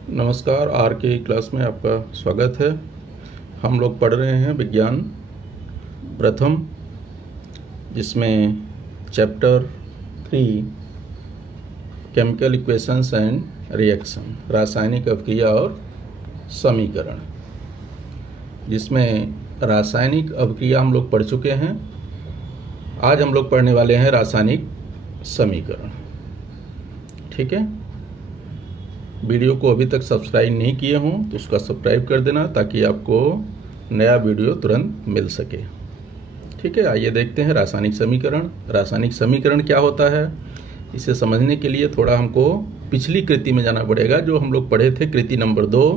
नमस्कार। आर के क्लास में आपका स्वागत है। हम लोग पढ़ रहे हैं विज्ञान प्रथम, जिसमें chapter 3 chemical equations and reaction, रासायनिक अभिक्रिया और समीकरण, जिसमें रासायनिक अभिक्रिया हम लोग पढ़ चुके हैं। आज हम लोग पढ़ने वाले हैं रासायनिक समीकरण। ठीक है, वीडियो को अभी तक सब्सक्राइब नहीं किए हों तो उसका सब्सक्राइब कर देना ताकि आपको नया वीडियो तुरंत मिल सके। ठीक है, आइए देखते हैं रासायनिक समीकरण। रासायनिक समीकरण क्या होता है, इसे समझने के लिए थोड़ा हमको पिछली कृति में जाना पड़ेगा जो हम लोग पढ़े थे। कृति नंबर 2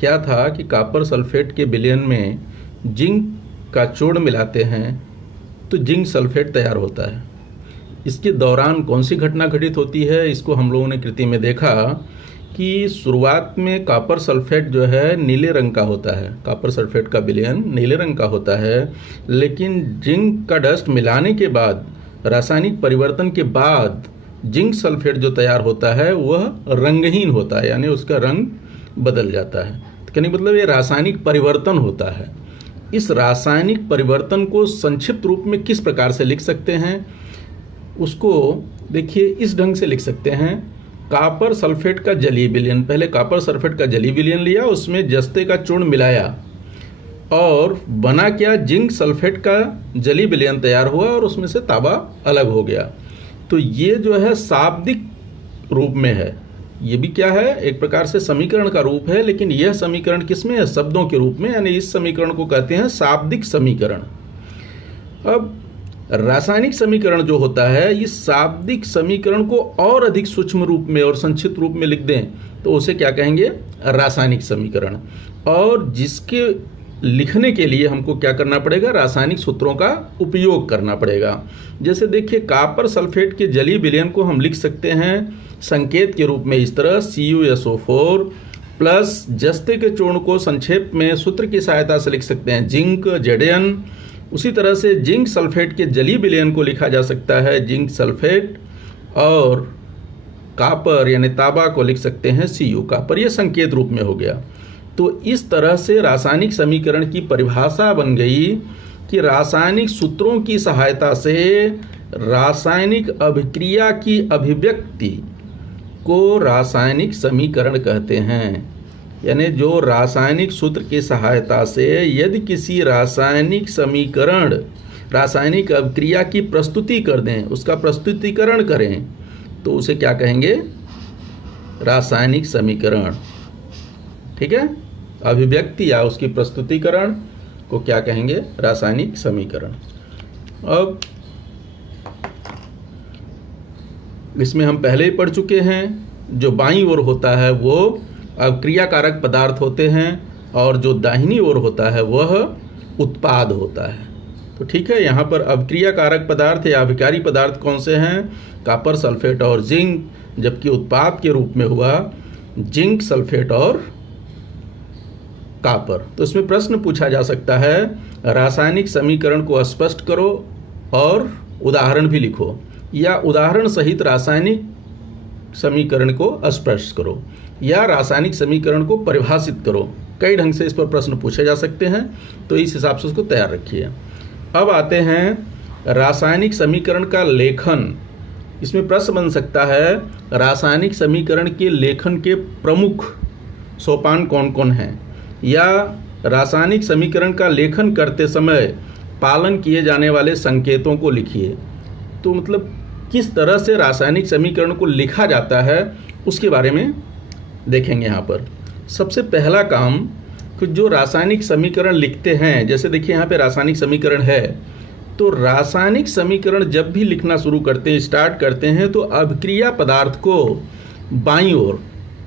क्या था कि कॉपर सल्फेट के विलयन में जिंक का चूर्ण मिलाते हैं तो जिंक सल्फेट तैयार होता है। इसके दौरान कौन सी घटना घटित होती है, इसको हम लोगों ने कृति में देखा कि शुरुआत में कॉपर सल्फेट जो है नीले रंग का होता है, कॉपर सल्फेट का विलयन नीले रंग का होता है, लेकिन जिंक का डस्ट मिलाने के बाद, रासायनिक परिवर्तन के बाद जिंक सल्फेट जो तैयार होता है वह रंगहीन होता है, यानी उसका रंग बदल जाता है। तो कहने का मतलब ये रासायनिक परिवर्तन होता है। इस रासायनिक परिवर्तन को संक्षिप्त रूप में किस प्रकार से लिख सकते हैं, उसको देखिए इस ढंग से लिख सकते हैं। कॉपर सल्फेट का जलीय विलयन, पहले कॉपर सल्फेट का जलीय विलयन लिया, उसमें जस्ते का चूर्ण मिलाया और बना क्या, जिंक सल्फेट का जलीय विलयन तैयार हुआ और उसमें से तांबा अलग हो गया। तो ये जो है शाब्दिक रूप में है, ये भी क्या है, एक प्रकार से समीकरण का रूप है, लेकिन यह समीकरण किसमें है, शब्दों के रूप में, यानी इस समीकरण को कहते हैं शाब्दिक समीकरण। अब रासायनिक समीकरण जो होता है, इस शाब्दिक समीकरण को और अधिक सूक्ष्म रूप में और संक्षिप्त रूप में लिख दें तो उसे क्या कहेंगे, रासायनिक समीकरण। और जिसके लिखने के लिए हमको क्या करना पड़ेगा, रासायनिक सूत्रों का उपयोग करना पड़ेगा। जैसे देखिए, कॉपर सल्फेट के जलीय विलयन को हम लिख सकते हैं संकेत के रूप में इस तरह, CuSO4 प्लस जस्ते के चूर्ण को संक्षेप में सूत्र की सहायता से लिख सकते हैं जिंक Zn। उसी तरह से जिंक सल्फेट के जलीय विलयन को लिखा जा सकता है जिंक सल्फेट, और कॉपर यानी तांबा को लिख सकते हैं Cu कॉपर। यह संकेत रूप में हो गया। तो इस तरह से रासायनिक समीकरण की परिभाषा बन गई कि रासायनिक सूत्रों की सहायता से रासायनिक अभिक्रिया की अभिव्यक्ति को रासायनिक समीकरण कहते हैं। यानी जो रासायनिक सूत्र की सहायता से यदि किसी रासायनिक समीकरण, रासायनिक अभिक्रिया की प्रस्तुति कर दें, उसका प्रस्तुतिकरण करें, तो उसे क्या कहेंगे, रासायनिक समीकरण। ठीक है, अभिव्यक्ति या उसकी प्रस्तुतिकरण को क्या कहेंगे, रासायनिक समीकरण। अब इसमें हम पहले ही पढ़ चुके हैं, जो बाईं ओर होता है वो अभिक्रिया कारक पदार्थ होते हैं और जो दाहिनी ओर होता है वह उत्पाद होता है। तो ठीक है, यहाँ पर अभिक्रिया कारक पदार्थ या अभिकारी पदार्थ कौन से हैं, कॉपर सल्फेट और जिंक, जबकि उत्पाद के रूप में हुआ जिंक सल्फेट और कॉपर। तो इसमें प्रश्न पूछा जा सकता है, रासायनिक समीकरण को स्पष्ट करो और उदाहरण भी लिखो, या उदाहरण सहित रासायनिक समीकरण को स्पष्ट करो, या रासायनिक समीकरण को परिभाषित करो। कई ढंग से इस पर प्रश्न पूछे जा सकते हैं, तो इस हिसाब से उसको तैयार रखिए। अब आते हैं रासायनिक समीकरण का लेखन। इसमें प्रश्न बन सकता है, रासायनिक समीकरण के लेखन के प्रमुख सोपान कौन कौन हैं, या रासायनिक समीकरण का लेखन करते समय पालन किए जाने वाले संकेतों को लिखिए। तो मतलब किस तरह से रासायनिक समीकरण को लिखा जाता है उसके बारे में देखेंगे। यहाँ पर सबसे पहला काम कि जो रासायनिक समीकरण लिखते हैं, जैसे देखिए यहाँ पे रासायनिक समीकरण है, तो रासायनिक समीकरण जब भी लिखना शुरू करते हैं, स्टार्ट करते हैं, तो अभिक्रिया पदार्थ को बाईं ओर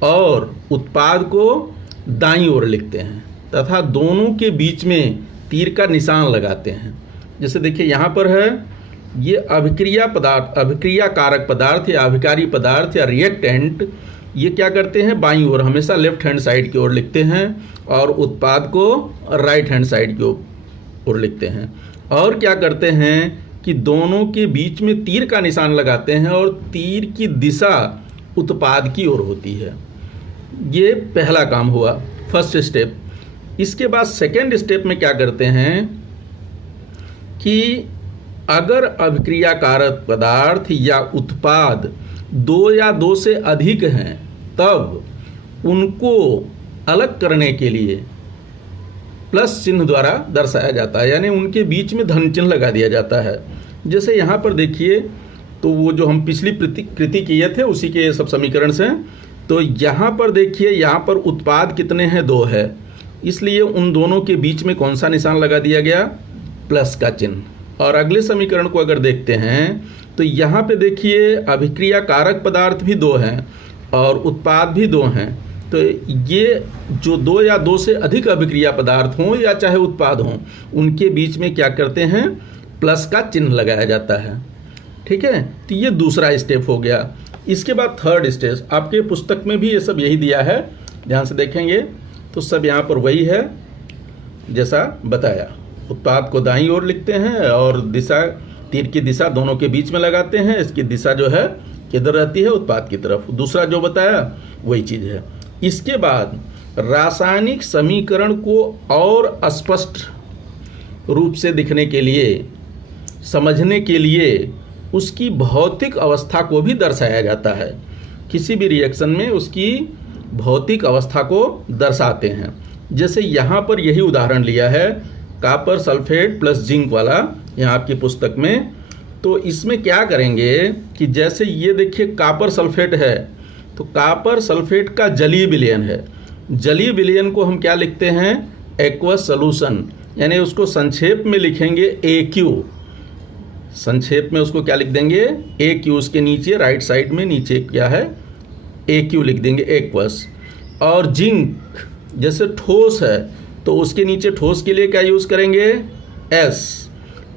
और उत्पाद को दाईं ओर लिखते हैं तथा दोनों के बीच में तीर का निशान लगाते हैं। जैसे देखिए यहाँ पर है, ये अभिक्रिया पदार्थ, अभिक्रिया कारक पदार्थ या अभिकारी पदार्थ या रिएक्टेंट, ये क्या करते हैं, बाईं ओर हमेशा लेफ्ट हैंड साइड की ओर लिखते हैं, और उत्पाद को राइट हैंड साइड की ओर लिखते हैं। और क्या करते हैं कि दोनों के बीच में तीर का निशान लगाते हैं और तीर की दिशा उत्पाद की ओर होती है। ये पहला काम हुआ, फर्स्ट स्टेप। इसके बाद सेकेंड स्टेप में क्या करते हैं कि अगर अभिक्रिया कारक पदार्थ या उत्पाद 2 या 2 से अधिक हैं तब उनको अलग करने के लिए प्लस चिन्ह द्वारा दर्शाया जाता है, यानी उनके बीच में धन चिन्ह लगा दिया जाता है। जैसे यहाँ पर देखिए, तो वो जो हम पिछली कृति किए थे उसी के ये सब समीकरण से, तो यहाँ पर देखिए, यहाँ पर उत्पाद कितने हैं, 2 है, इसलिए उन दोनों के बीच में कौन सा निशान लगा दिया गया, प्लस का चिन्ह। और अगले समीकरण को अगर देखते हैं तो यहाँ पे देखिए अभिक्रिया कारक पदार्थ भी 2 हैं और उत्पाद भी 2 हैं, तो ये जो 2 या 2 से अधिक अभिक्रिया पदार्थ हों या चाहे उत्पाद हों, उनके बीच में क्या करते हैं, प्लस का चिन्ह लगाया जाता है। ठीक है, तो ये दूसरा स्टेप हो गया। इसके बाद थर्ड स्टेप, आपके पुस्तक में भी ये सब यही दिया है, ध्यान से देखेंगे तो सब यहाँ पर वही है जैसा बताया। उत्पाद को दाईं ओर लिखते हैं और दिशा, तीर की दिशा दोनों के बीच में लगाते हैं, इसकी दिशा जो है किधर रहती है, उत्पाद की तरफ। दूसरा जो बताया वही चीज़ है। इसके बाद रासायनिक समीकरण को और स्पष्ट रूप से दिखने के लिए, समझने के लिए उसकी भौतिक अवस्था को भी दर्शाया जाता है। किसी भी रिएक्शन में उसकी भौतिक अवस्था को दर्शाते हैं। जैसे यहाँ पर यही उदाहरण लिया है, कॉपर सल्फेट प्लस जिंक वाला, यहाँ आपकी पुस्तक में। तो इसमें क्या करेंगे कि जैसे ये देखिए कॉपर सल्फेट है, तो कॉपर सल्फेट का जलीय विलयन है। जलीय विलयन को हम क्या लिखते हैं, एक्वस सॉल्यूशन, यानी उसको संक्षेप में लिखेंगे AQ। संक्षेप में उसको क्या लिख देंगे, AQ। उसके नीचे राइट साइड में नीचे क्या है, AQ लिख देंगे, एक्वस। और जिंक जैसे ठोस है तो उसके नीचे ठोस के लिए क्या यूज़ करेंगे, S।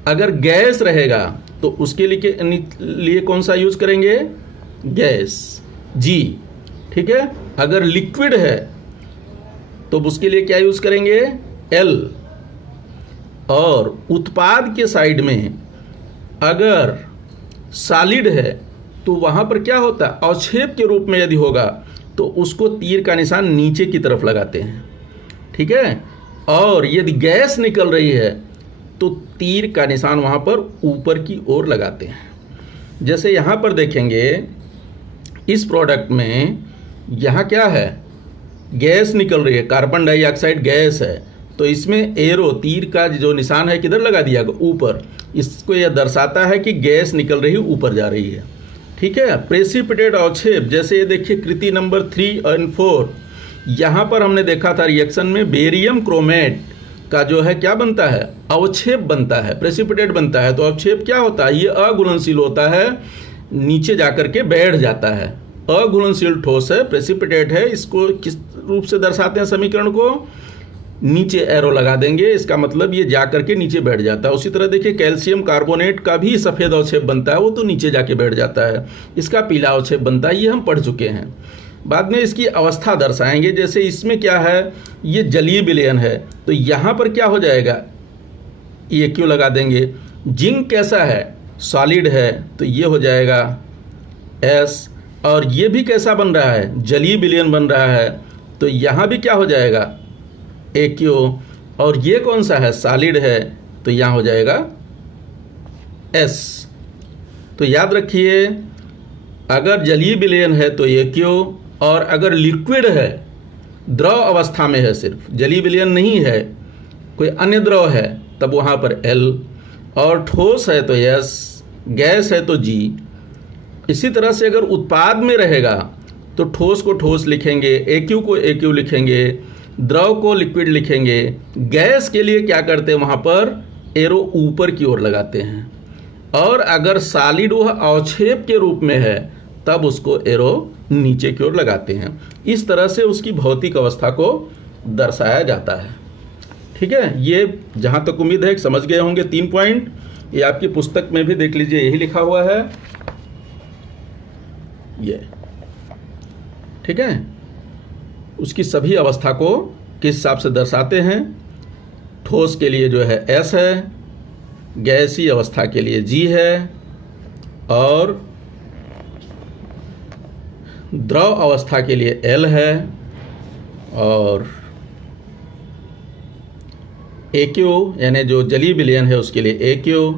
अगर गैस रहेगा तो उसके लिए कौन सा यूज़ करेंगे, गैस, G। ठीक है, अगर लिक्विड है तो उसके लिए क्या यूज़ करेंगे, L। और उत्पाद के साइड में अगर सॉलिड है तो वहाँ पर क्या होता है, अवक्षेप के रूप में यदि होगा तो उसको तीर का निशान नीचे की तरफ लगाते हैं। ठीक है, और यदि गैस निकल रही है तो तीर का निशान वहाँ पर ऊपर की ओर लगाते हैं। जैसे यहाँ पर देखेंगे इस प्रोडक्ट में, यहाँ क्या है, गैस निकल रही है, कार्बन डाइऑक्साइड गैस है, तो इसमें एरो, तीर का जो निशान है किधर लगा दिया, ऊपर। इसको यह दर्शाता है कि गैस निकल रही है, ऊपर जा रही है। ठीक है, प्रेसिपिटेट अवक्षेप, जैसे ये देखिए कृति नंबर 3 और 4, यहाँ पर हमने देखा था रिएक्शन में बेरियम क्रोमेट का जो है क्या बनता है, अवक्षेप बनता है, प्रेसिपिटेट बनता है। तो अवक्षेप क्या होता है, ये अघुलनशील होता है, नीचे जाकर के बैठ जाता है। अघुलनशील ठोस है, प्रेसिपिटेट है। इसको किस रूप से दर्शाते हैं समीकरण को, नीचे एरो लगा देंगे, इसका मतलब ये जा करके नीचे बैठ जाता है। उसी तरह देखिए कैल्शियम कार्बोनेट का भी सफ़ेद अवक्षेप बनता है, वो तो नीचे जाके बैठ जाता है। इसका पीला अवक्षेप बनता है, ये हम पढ़ चुके हैं। बाद में इसकी अवस्था दर्शाएंगे, जैसे इसमें क्या है, ये जलीय विलयन है, तो यहाँ पर क्या हो जाएगा, ये क्यों लगा देंगे। जिंक कैसा है, सॉलिड है, तो ये हो जाएगा S। और ये भी कैसा बन रहा है, जलीय विलयन बन रहा है, तो यहाँ भी क्या हो जाएगा, AQ। और ये कौन सा है, सॉलिड है, तो यहाँ हो जाएगा S। तो याद रखिए, अगर जलीय विलयन है तो AQ, और अगर लिक्विड है, द्रव अवस्था में है, सिर्फ जलीय विलयन नहीं है, कोई अन्य द्रव है, तब वहाँ पर L। और ठोस है तो S, गैस है तो G। इसी तरह से अगर उत्पाद में रहेगा तो ठोस को ठोस लिखेंगे, AQ को AQ लिखेंगे, द्रव को लिक्विड लिखेंगे। गैस के लिए क्या करते हैं, वहाँ पर एरो ऊपर की ओर लगाते हैं। और अगर सॉलिड वह अवक्षेप के रूप में है तब उसको एरो नीचे की ओर लगाते हैं। इस तरह से उसकी भौतिक अवस्था को दर्शाया जाता है। ठीक है, ये जहाँ तक उम्मीद है समझ गए होंगे 3 पॉइंट। ये आपकी पुस्तक में भी देख लीजिए, यही लिखा हुआ है ये। ठीक है, उसकी सभी अवस्था को किस हिसाब से दर्शाते हैं। ठोस के लिए जो है S है, गैसीय अवस्था के लिए G है, और द्रव अवस्था के लिए L है, और एक्यू यानी जो जलीय विलयन है उसके लिए एक्यू।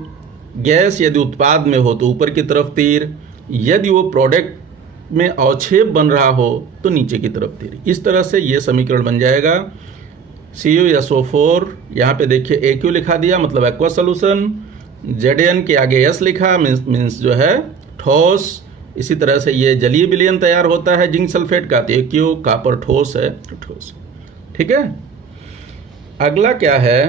गैस यदि उत्पाद में हो तो ऊपर की तरफ तीर, यदि वो प्रोडक्ट में अवक्षेप बन रहा हो तो नीचे की तरफ तीर। इस तरह से ये समीकरण बन जाएगा CuSO4, यहाँ पे देखिए एक्यू लिखा दिया मतलब एक्वा सोल्यूशन, Zn के आगे S लिखा मीन्स जो है ठोस। इसी तरह से ये जलीय विलयन तैयार होता है जिंक सल्फेट का, तो एक्यू कॉपर ठोस है, ठोस। ठीक है। अगला क्या है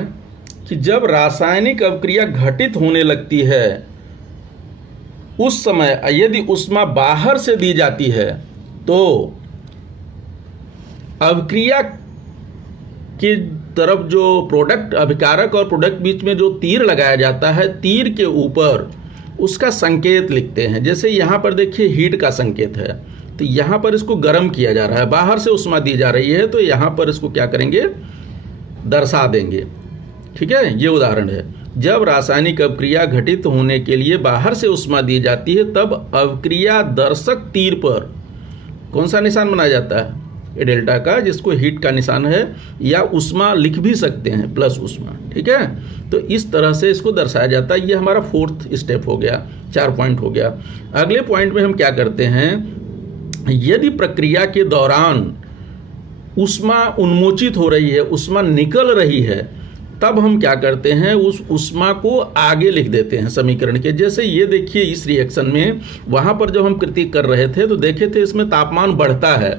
कि जब रासायनिक अवक्रिया घटित होने लगती है उस समय यदि ऊष्मा बाहर से दी जाती है तो अवक्रिया की तरफ जो प्रोडक्ट अभिकारक और प्रोडक्ट बीच में जो तीर लगाया जाता है, तीर के ऊपर उसका संकेत लिखते हैं। जैसे यहाँ पर देखिए हीट का संकेत है, तो यहाँ पर इसको गर्म किया जा रहा है, बाहर से ऊष्मा दी जा रही है, तो यहाँ पर इसको क्या करेंगे, दर्शा देंगे। ठीक है, ये उदाहरण है। जब रासायनिक अवक्रिया घटित होने के लिए बाहर से ऊष्मा दी जाती है तब अवक्रिया दर्शक तीर पर कौन सा निशान बनाया जाता है, ये डेल्टा का, जिसको हीट का निशान है, या ऊष्मा लिख भी सकते हैं प्लस ऊष्मा। ठीक है, तो इस तरह से इसको दर्शाया जाता है। ये हमारा 4th स्टेप हो गया, 4 पॉइंट हो गया। अगले पॉइंट में हम क्या करते हैं, यदि प्रक्रिया के दौरान ऊष्मा उन्मोचित हो रही है, ऊष्मा निकल रही है, तब हम क्या करते हैं, उस ऊष्मा को आगे लिख देते हैं समीकरण के। जैसे ये देखिए इस रिएक्शन में, वहाँ पर जब हम कृति कर रहे थे तो देखे थे इसमें तापमान बढ़ता है,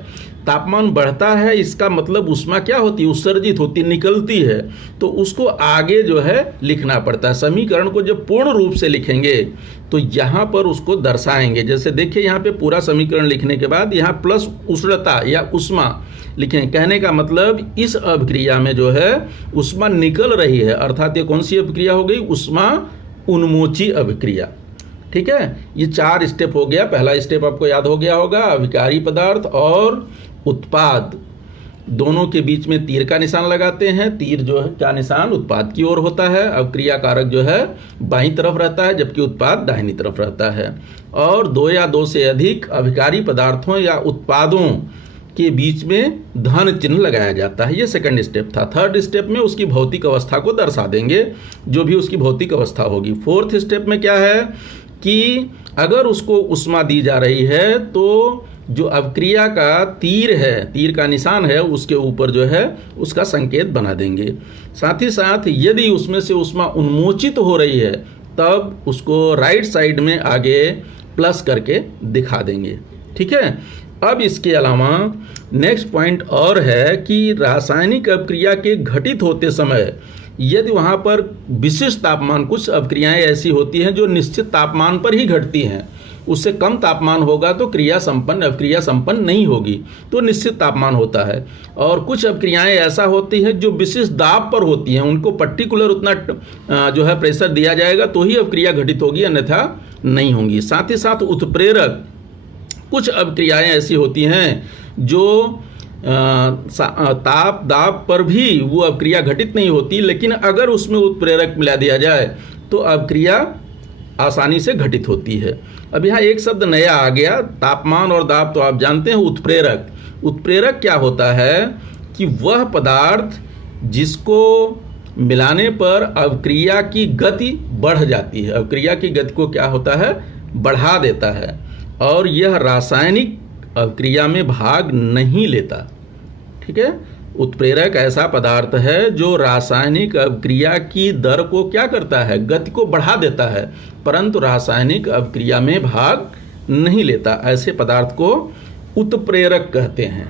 तापमान बढ़ता है, इसका मतलब ऊष्मा क्या होती है, उत्सर्जित होती, निकलती है, तो उसको आगे जो है लिखना पड़ता है। समीकरण को जब पूर्ण रूप से लिखेंगे तो यहाँ पर उसको दर्शाएंगे। जैसे देखिए यहाँ पे पूरा समीकरण लिखने के बाद यहाँ प्लस उष्णता या ऊष्मा लिखें। कहने का मतलब इस अभिक्रिया में जो है ऊष्मा निकल रही है, अर्थात ये कौन सी अभिक्रिया हो गई, ऊष्मा उन्मोची अभिक्रिया। ठीक है, ये 4 स्टेप हो गया। पहला स्टेप आपको याद हो गया होगा, अभिकारी पदार्थ और उत्पाद दोनों के बीच में तीर का निशान लगाते हैं। तीर जो है क्या निशान, उत्पाद की ओर होता है। अवक्रिया कारक जो है बाईं तरफ रहता है जबकि उत्पाद दाहिनी तरफ रहता है। और 2 या 2 से अधिक अभिकारी पदार्थों या उत्पादों के बीच में धन चिन्ह लगाया जाता है। ये 2nd स्टेप था। 3rd स्टेप में उसकी भौतिक अवस्था को दर्शा देंगे, जो भी उसकी भौतिक अवस्था होगी। 4th स्टेप में क्या है कि अगर उसको ऊष्मा दी जा रही है तो जो अवक्रिया का तीर है, तीर का निशान है, उसके ऊपर जो है उसका संकेत बना देंगे। साथ ही साथ यदि उसमें से ऊष्मा उन्मोचित हो रही है तब उसको राइट साइड में आगे प्लस करके दिखा देंगे। ठीक है, अब इसके अलावा नेक्स्ट पॉइंट और है कि रासायनिक अवक्रिया के घटित होते समय यदि वहाँ पर विशिष्ट तापमान, कुछ अवक्रियाएं ऐसी होती हैं जो निश्चित तापमान पर ही घटती हैं, उससे कम तापमान होगा तो अवक्रिया संपन्न नहीं होगी, तो निश्चित तापमान होता है। और कुछ अवक्रियाएं ऐसा होती हैं जो विशिष्ट दाब पर होती हैं, उनको पर्टिकुलर उतना जो है प्रेशर दिया जाएगा तो ही अवक्रिया घटित होगी, अन्यथा नहीं होंगी। साथ ही साथ उत्प्रेरक, कुछ अवक्रियाएं ऐसी होती हैं जो ताप दाब पर भी वो अवक्रिया घटित नहीं होती, लेकिन अगर उसमें उत्प्रेरक मिला दिया जाए तो अवक्रिया आसानी से घटित होती है। अब यहाँ एक शब्द नया आ गया, तापमान और दाब तो आप जानते हैं। उत्प्रेरक, उत्प्रेरक क्या होता है कि वह पदार्थ जिसको मिलाने पर अवक्रिया की गति बढ़ जाती है, अवक्रिया की गति को क्या होता है, बढ़ा देता है, और यह रासायनिक अवक्रिया में भाग नहीं लेता। ठीक है, उत्प्रेरक ऐसा पदार्थ है जो रासायनिक अवक्रिया की दर को क्या करता है, गति को बढ़ा देता है, परंतु रासायनिक अवक्रिया में भाग नहीं लेता। ऐसे पदार्थ को उत्प्रेरक कहते हैं।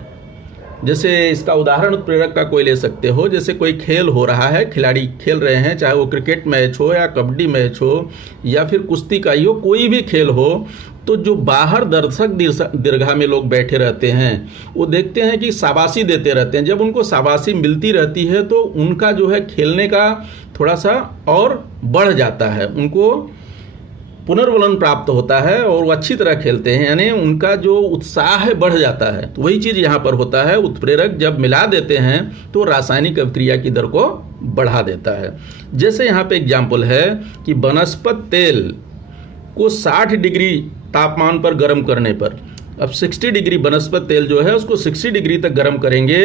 जैसे इसका उदाहरण उत्प्रेरक का कोई ले सकते हो, जैसे कोई खेल हो रहा है, खिलाड़ी खेल रहे हैं, चाहे वो क्रिकेट मैच हो या कबड्डी मैच हो या फिर कुश्ती का ही हो, कोई भी खेल हो, तो जो बाहर दर्शक दीर्घा में लोग बैठे रहते हैं वो देखते हैं कि शाबाशी देते रहते हैं। जब उनको शाबाशी मिलती रहती है तो उनका जो है खेलने का थोड़ा सा और बढ़ जाता है, उनको पुनर्बलन प्राप्त होता है और वो अच्छी तरह खेलते हैं, यानी उनका जो उत्साह है बढ़ जाता है। तो वही चीज़ यहाँ पर होता है, उत्प्रेरक जब मिला देते हैं तो रासायनिक अवक्रिया की दर को बढ़ा देता है। जैसे यहाँ पे एग्जाम्पल है कि वनस्पति तेल को 60 डिग्री तापमान पर गर्म करने पर अब 60 डिग्री वनस्पति तेल जो है उसको 60 डिग्री तक गर्म करेंगे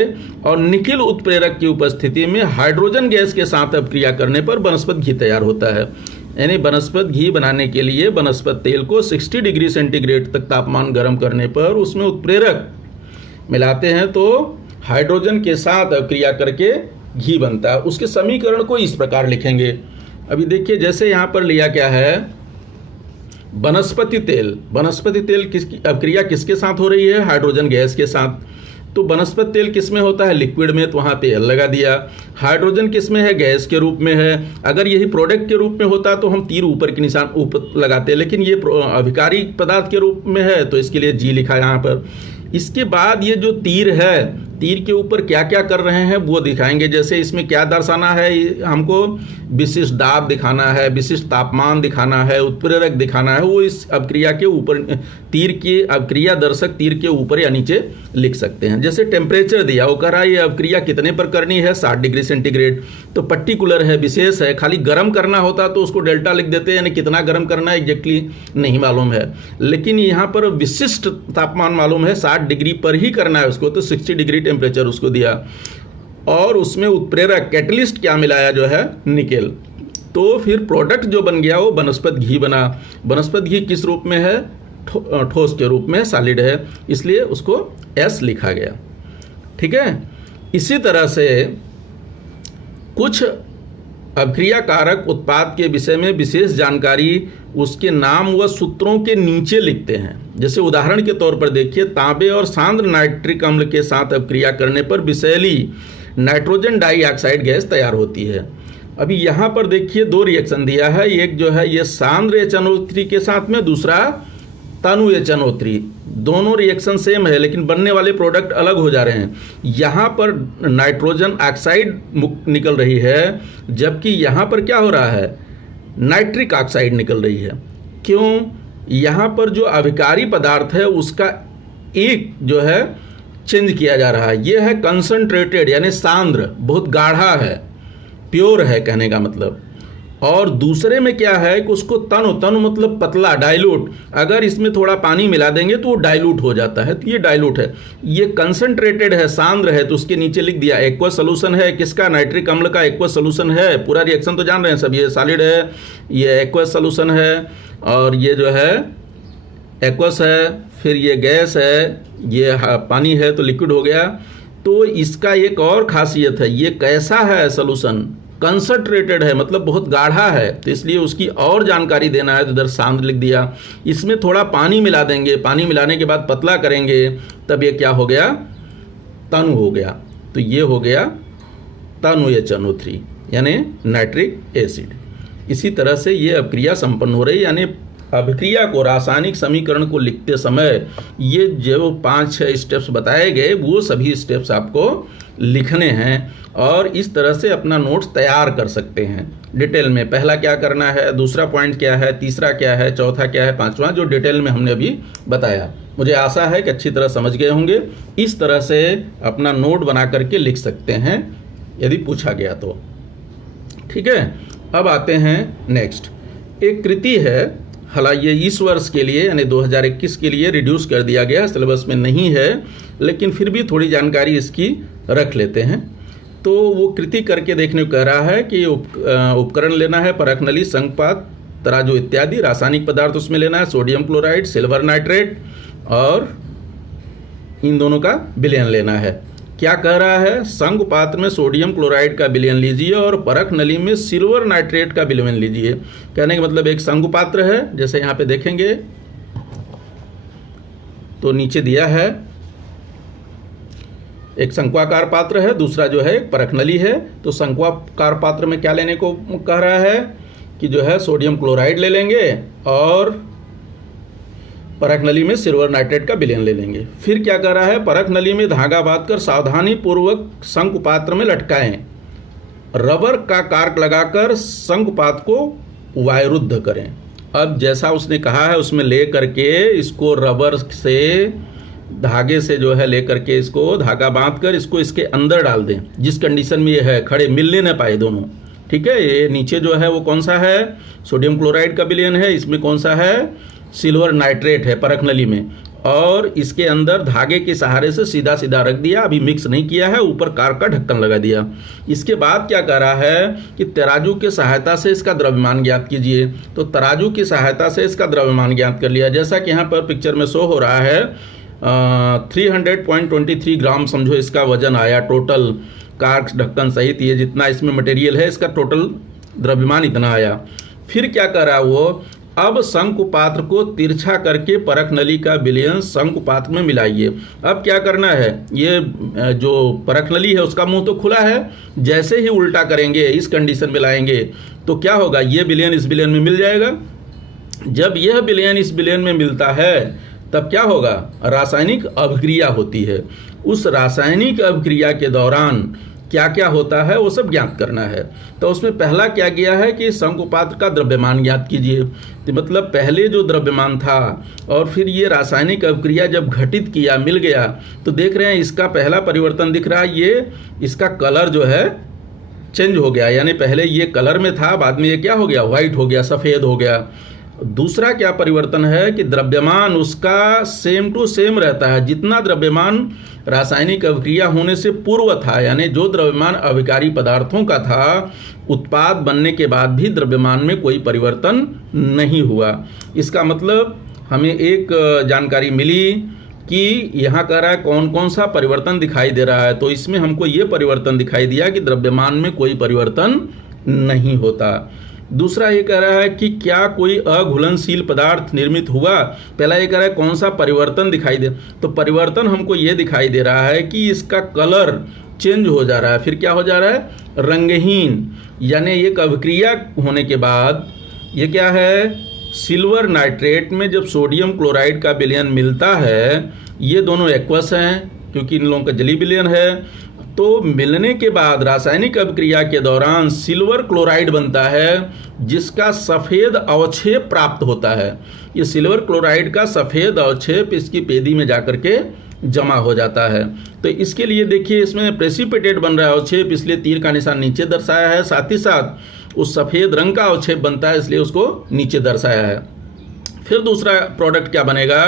और निकिल उत्प्रेरक की उपस्थिति में हाइड्रोजन गैस के साथ अपक्रिया करने पर वनस्पति घी तैयार होता है। यानी वनस्पति घी बनाने के लिए वनस्पति तेल को 60 डिग्री सेंटीग्रेड तक तापमान गर्म करने पर उसमें उत्प्रेरक मिलाते हैं तो हाइड्रोजन के साथ अपक्रिया करके घी बनता है। उसके समीकरण को इस प्रकार लिखेंगे। अभी देखिए, जैसे यहाँ पर लिया क्या है, वनस्पति तेल किसकी अपक्रिया किसके साथ हो रही है? हाइड्रोजन गैस के साथ। तो वनस्पति तेल किस में होता है? लिक्विड में, तो वहाँ पे एल लगा दिया। हाइड्रोजन किस में है? गैस के रूप में है। अगर यही प्रोडक्ट के रूप में होता तो हम तीर ऊपर के निशान ऊपर लगाते, लेकिन ये अभिकारी पदार्थ के रूप में है तो इसके लिए जी लिखा यहाँ पर। इसके बाद ये जो तीर है, तीर के ऊपर क्या क्या कर रहे हैं वो दिखाएंगे। जैसे इसमें क्या दर्शाना है, हमको विशिष्ट दाब दिखाना है, विशिष्ट तापमान दिखाना है, उत्प्रेरक दिखाना है, वो इस अपक्रिया के ऊपर तीर की अपक्रिया दर्शक तीर के ऊपर या नीचे लिख सकते हैं। जैसे टेम्परेचर दिया, वो कह रहा है ये अपक्रिया कितने पर करनी है? 60 डिग्री सेंटीग्रेड। तो पर्टिकुलर है, विशेष है। खाली गर्म करना होता तो उसको डेल्टा लिख देते, यानी कितना गर्म करना है एग्जैक्टली नहीं मालूम है। लेकिन यहाँ पर विशिष्ट तापमान मालूम है, 60 डिग्री पर ही करना है उसको, तो 60 डिग्री टेम्परेचर उसको दिया। और उसमें उत्प्रेरक कैटलिस्ट क्या मिलाया जो है? निकेल। तो फिर प्रोडक्ट जो बन गया वो वनस्पति घी बना। वनस्पति घी किस रूप में है? ठोस के रूप में, सॉलिड है, इसलिए उसको एस लिखा गया। ठीक है। इसी तरह से कुछ अपक्रिया कारक उत्पाद के विषय में विशेष जानकारी उसके नाम व सूत्रों के नीचे लिखते हैं। जैसे उदाहरण के तौर पर देखिए, तांबे और सांद्र नाइट्रिक अम्ल के साथ अपक्रिया करने पर विषैली नाइट्रोजन डाइऑक्साइड गैस तैयार होती है। अभी यहाँ पर देखिए 2 रिएक्शन दिया है। एक जो है ये सांद्र HNO3 के साथ में, दूसरा तनु HNO3। दोनों रिएक्शन सेम है लेकिन बनने वाले प्रोडक्ट अलग हो जा रहे हैं। यहाँ पर नाइट्रोजन ऑक्साइड निकल रही है, जबकि यहाँ पर क्या हो रहा है? नाइट्रिक ऑक्साइड निकल रही है। क्यों? यहाँ पर जो अभिकारी पदार्थ है उसका एक जो है चेंज किया जा रहा है। ये है कंसंट्रेटेड, यानी सांद्र, बहुत गाढ़ा है, प्योर है कहने का मतलब। और दूसरे में क्या है कि उसको तनु मतलब पतला, डाइल्यूट। अगर इसमें थोड़ा पानी मिला देंगे तो वो डाइल्यूट हो जाता है, तो ये डाइल्यूट है। ये कंसंट्रेटेड है, सांद्र है, तो उसके नीचे लिख दिया एक्वस सोल्यूशन है। किसका? नाइट्रिक अम्ल का एक्वस सोल्यूशन है। पूरा रिएक्शन तो जान रहे हैं सब, ये सॉलिड है, ये एक्वस सोल्यूशन है, और ये जो है एक्वस है, फिर ये गैस है, ये पानी है तो लिक्विड हो गया। तो इसका एक और खासियत है, ये कैसा है सोल्यूशन? कंसंट्रेटेड है, मतलब बहुत गाढ़ा है, तो इसलिए उसकी और जानकारी देना है तो इधर सांद्र लिख दिया। इसमें थोड़ा पानी मिला देंगे, पानी मिलाने के बाद पतला करेंगे, तब ये क्या हो गया? तनु हो गया। तो ये हो गया तनु HNO3 यानी नाइट्रिक एसिड। इसी तरह से ये अपक्रिया संपन्न हो रही है। यानी अभिक्रिया को, रासायनिक समीकरण को लिखते समय ये जो 5-6 स्टेप्स बताए गए वो सभी स्टेप्स आपको लिखने हैं और इस तरह से अपना नोट्स तैयार कर सकते हैं डिटेल में। पहला क्या करना है, दूसरा पॉइंट क्या है, तीसरा क्या है, चौथा क्या है, पांचवा, जो डिटेल में हमने अभी बताया। मुझे आशा है कि अच्छी तरह समझ गए होंगे। इस तरह से अपना नोट बना करके लिख सकते हैं यदि पूछा गया तो। ठीक है। अब आते हैं नेक्स्ट। एक कृति है, हालांकि ये इस वर्ष के लिए यानी 2021 के लिए रिड्यूस कर दिया गया, सिलेबस में नहीं है, लेकिन फिर भी थोड़ी जानकारी इसकी रख लेते हैं। तो वो कृति करके देखने को कह रहा है कि उपकरण लेना है, परख नली, संघपात, तराजू इत्यादि, रासायनिक पदार्थ उसमें लेना है, सोडियम क्लोराइड, सिल्वर नाइट्रेट, और इन दोनों का विलयन लेना है। क्या कह रहा है? संघ पात्र में सोडियम क्लोराइड का विलयन लीजिए और परख नली में सिल्वर नाइट्रेट का विलयन लीजिए। कहने का मतलब एक संघ पात्र है, जैसे यहाँ पे देखेंगे तो नीचे दिया है एक शंक्वाकार पात्र है, दूसरा जो है एक परख नली है। तो शंक्वाकार पात्र में क्या लेने को कह रहा है कि जो है सोडियम क्लोराइड ले लेंगे और परख नली में सिल्वर नाइट्रेट का विलयन ले लेंगे। फिर क्या कर रहा है? परख नली में धागा बांधकर सावधानी पूर्वक शंकु पात्र में लटकाएं, रबर का कार्क लगाकर शंकु पात्र को वायुरुद्ध करें। अब जैसा उसने कहा है उसमें ले करके इसको रबर से, धागे से जो है ले करके इसको धागा बांधकर इसको इसके अंदर डाल दें, जिस कंडीशन में ये है, खड़े मिलने न पाए दोनों। ठीक है। ये नीचे जो है वो कौन सा है? सोडियम क्लोराइड का विलयन है। इसमें कौन सा है? सिल्वर नाइट्रेट है परख नली में। और इसके अंदर धागे के सहारे से सीधा सीधा रख दिया, अभी मिक्स नहीं किया है, ऊपर कार का ढक्कन लगा दिया। इसके बाद क्या कर रहा है कि तराजू की सहायता से इसका द्रव्यमान ज्ञात कीजिए। तो तराजू की सहायता से इसका द्रव्यमान ज्ञात कर लिया, जैसा कि यहाँ पर पिक्चर में शो हो रहा है 300.23 ग्राम समझो इसका वजन आया टोटल, कार ढक्कन सहित ये जितना इसमें मटेरियल है इसका टोटल द्रव्यमान इतना आया। फिर क्या कर रहा है वो, अब शंकु पात्र को तिरछा करके परख नली का विलयन शंकु पात्र में मिलाइए। अब क्या करना है, ये जो परख नली है उसका मुंह तो खुला है, जैसे ही उल्टा करेंगे इस कंडीशन में लाएंगे तो क्या होगा, ये विलयन इस विलयन में मिल जाएगा। जब यह विलयन इस विलयन में मिलता है तब क्या होगा, रासायनिक अभिक्रिया होती है। उस रासायनिक अभिक्रिया के दौरान क्या क्या होता है वो सब ज्ञात करना है। तो उसमें पहला क्या किया है कि शंकु पात्र का द्रव्यमान ज्ञात कीजिए। तो मतलब पहले जो द्रव्यमान था और फिर ये रासायनिक अभिक्रिया जब घटित किया मिल गया तो देख रहे हैं इसका पहला परिवर्तन दिख रहा है, ये इसका कलर जो है चेंज हो गया, यानी पहले ये कलर में था, बाद में ये क्या हो गया, व्हाइट हो गया, सफ़ेद हो गया। दूसरा क्या परिवर्तन है कि द्रव्यमान उसका सेम टू सेम रहता है, जितना द्रव्यमान रासायनिक अभिक्रिया होने से पूर्व था, यानी जो द्रव्यमान अभिकारी पदार्थों का था, उत्पाद बनने के बाद भी द्रव्यमान में कोई परिवर्तन नहीं हुआ। इसका मतलब हमें एक जानकारी मिली कि यहाँ कह रहा है कौन कौन सा परिवर्तन दिखाई दे रहा है। तो इसमें हमको ये परिवर्तन दिखाई दिया कि द्रव्यमान में कोई परिवर्तन नहीं होता। दूसरा ये कह रहा है कि क्या कोई अघुलनशील पदार्थ निर्मित हुआ। पहला ये कह रहा है कौन सा परिवर्तन दिखाई दे, तो परिवर्तन हमको ये दिखाई दे रहा है कि इसका कलर चेंज हो जा रहा है। फिर क्या हो जा रहा है, रंगहीन, यानी एक अभिक्रिया होने के बाद ये क्या है, सिल्वर नाइट्रेट में जब सोडियम क्लोराइड का विलयन मिलता है, ये दोनों एक्वस हैं क्योंकि इन लोगों का जली विलयन है, तो मिलने के बाद रासायनिक अभिक्रिया के दौरान सिल्वर क्लोराइड बनता है जिसका सफ़ेद अवक्षेप प्राप्त होता है। ये सिल्वर क्लोराइड का सफ़ेद अवक्षेप इसकी पेदी में जाकर के जमा हो जाता है। तो इसके लिए देखिए इसमें प्रेसिपिटेट बन रहा है अवक्षेप, इसलिए तीर का निशान नीचे दर्शाया है, साथ ही साथ उस सफ़ेद रंग का अवक्षेप बनता है इसलिए उसको नीचे दर्शाया है। फिर दूसरा प्रोडक्ट क्या बनेगा,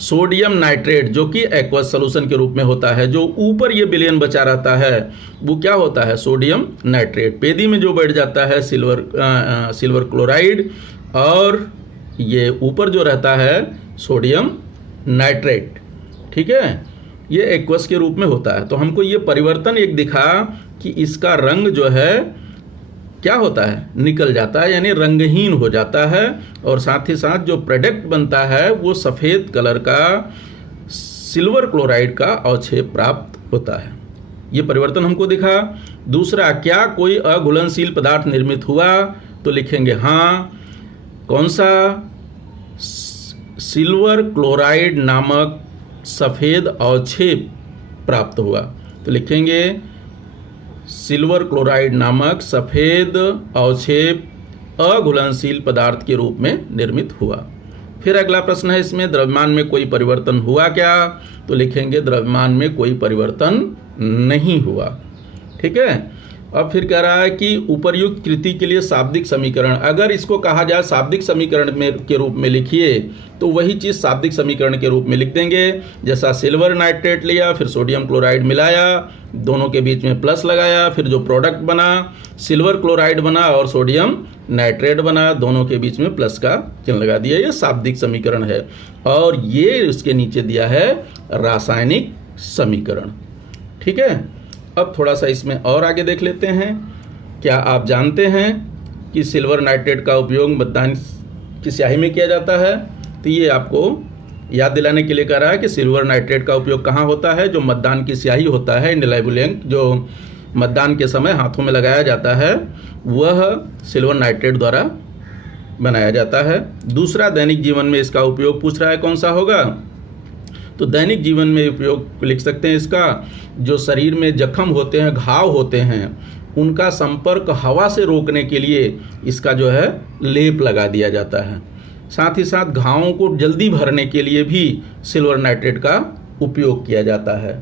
सोडियम नाइट्रेट, जो कि एक्वस सॉल्यूशन के रूप में होता है। जो ऊपर ये विलयन बचा रहता है वो क्या होता है, सोडियम नाइट्रेट। पेदी में जो बैठ जाता है सिल्वर क्लोराइड, और ये ऊपर जो रहता है सोडियम नाइट्रेट, ठीक है, ये एक्वस के रूप में होता है। तो हमको ये परिवर्तन एक दिखा कि इसका रंग जो है क्या होता है, निकल जाता है, यानी रंगहीन हो जाता है, और साथ ही साथ जो प्रोडक्ट बनता है वो सफ़ेद कलर का सिल्वर क्लोराइड का अवक्षेप प्राप्त होता है। ये परिवर्तन हमको दिखा। दूसरा, क्या कोई अघुलनशील पदार्थ निर्मित हुआ, तो लिखेंगे हाँ, कौन सा, सिल्वर क्लोराइड नामक सफ़ेद अवक्षेप प्राप्त हुआ। तो लिखेंगे सिल्वर क्लोराइड नामक सफ़ेद अवक्षेप अघुलनशील पदार्थ के रूप में निर्मित हुआ। फिर अगला प्रश्न है इसमें, द्रव्यमान में कोई परिवर्तन हुआ क्या, तो लिखेंगे द्रव्यमान में कोई परिवर्तन नहीं हुआ। ठीक है। अब फिर कह रहा है कि उपर्युक्त कृति के लिए शाब्दिक समीकरण, अगर इसको कहा जाए शाब्दिक समीकरण के रूप में लिखिए तो वही चीज़ शाब्दिक समीकरण के रूप में लिख देंगे। जैसा सिल्वर नाइट्रेट लिया, फिर सोडियम क्लोराइड मिलाया, दोनों के बीच में प्लस लगाया, फिर जो प्रोडक्ट बना सिल्वर क्लोराइड बना और सोडियम नाइट्रेट बना, दोनों के बीच में प्लस का चिन्ह लगा दिया। ये शाब्दिक समीकरण है, और ये उसके नीचे दिया है रासायनिक समीकरण। ठीक है। अब थोड़ा सा इसमें और आगे देख लेते हैं। क्या आप जानते हैं कि सिल्वर नाइट्रेट का उपयोग मतदान की स्याही में किया जाता है? तो ये आपको याद दिलाने के लिए कह रहा है कि सिल्वर नाइट्रेट का उपयोग कहाँ होता है। जो मतदान की स्याही होता है, इंडेलेबल इंक, जो मतदान के समय हाथों में लगाया जाता है, वह सिल्वर नाइट्रेट द्वारा बनाया जाता है। दूसरा, दैनिक जीवन में इसका उपयोग पूछ रहा है, कौन सा होगा? तो दैनिक जीवन में उपयोग लिख सकते हैं इसका, जो शरीर में जख्म होते हैं, घाव होते हैं, उनका संपर्क हवा से रोकने के लिए इसका जो है लेप लगा दिया जाता है। साथ ही साथ घावों को जल्दी भरने के लिए भी सिल्वर नाइट्रेट का उपयोग किया जाता है।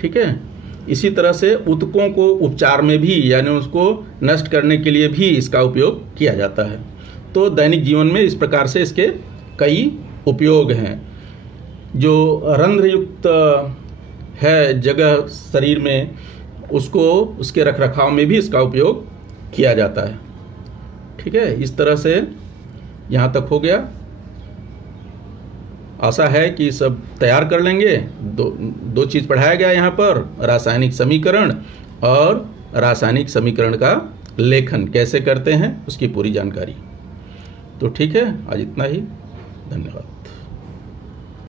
ठीक है। इसी तरह से ऊतकों को उपचार में भी, यानी उसको नष्ट करने के लिए भी इसका उपयोग किया जाता है। तो दैनिक जीवन में इस प्रकार से इसके कई उपयोग हैं। जो रंध्रयुक्त है जगह शरीर में, उसको उसके रखरखाव में भी इसका उपयोग किया जाता है। ठीक है, इस तरह से यहाँ तक हो गया। आशा है कि सब तैयार कर लेंगे। दो चीज़ पढ़ाया गया यहाँ पर, रासायनिक समीकरण और रासायनिक समीकरण का लेखन कैसे करते हैं उसकी पूरी जानकारी। तो ठीक है, आज इतना ही। धन्यवाद।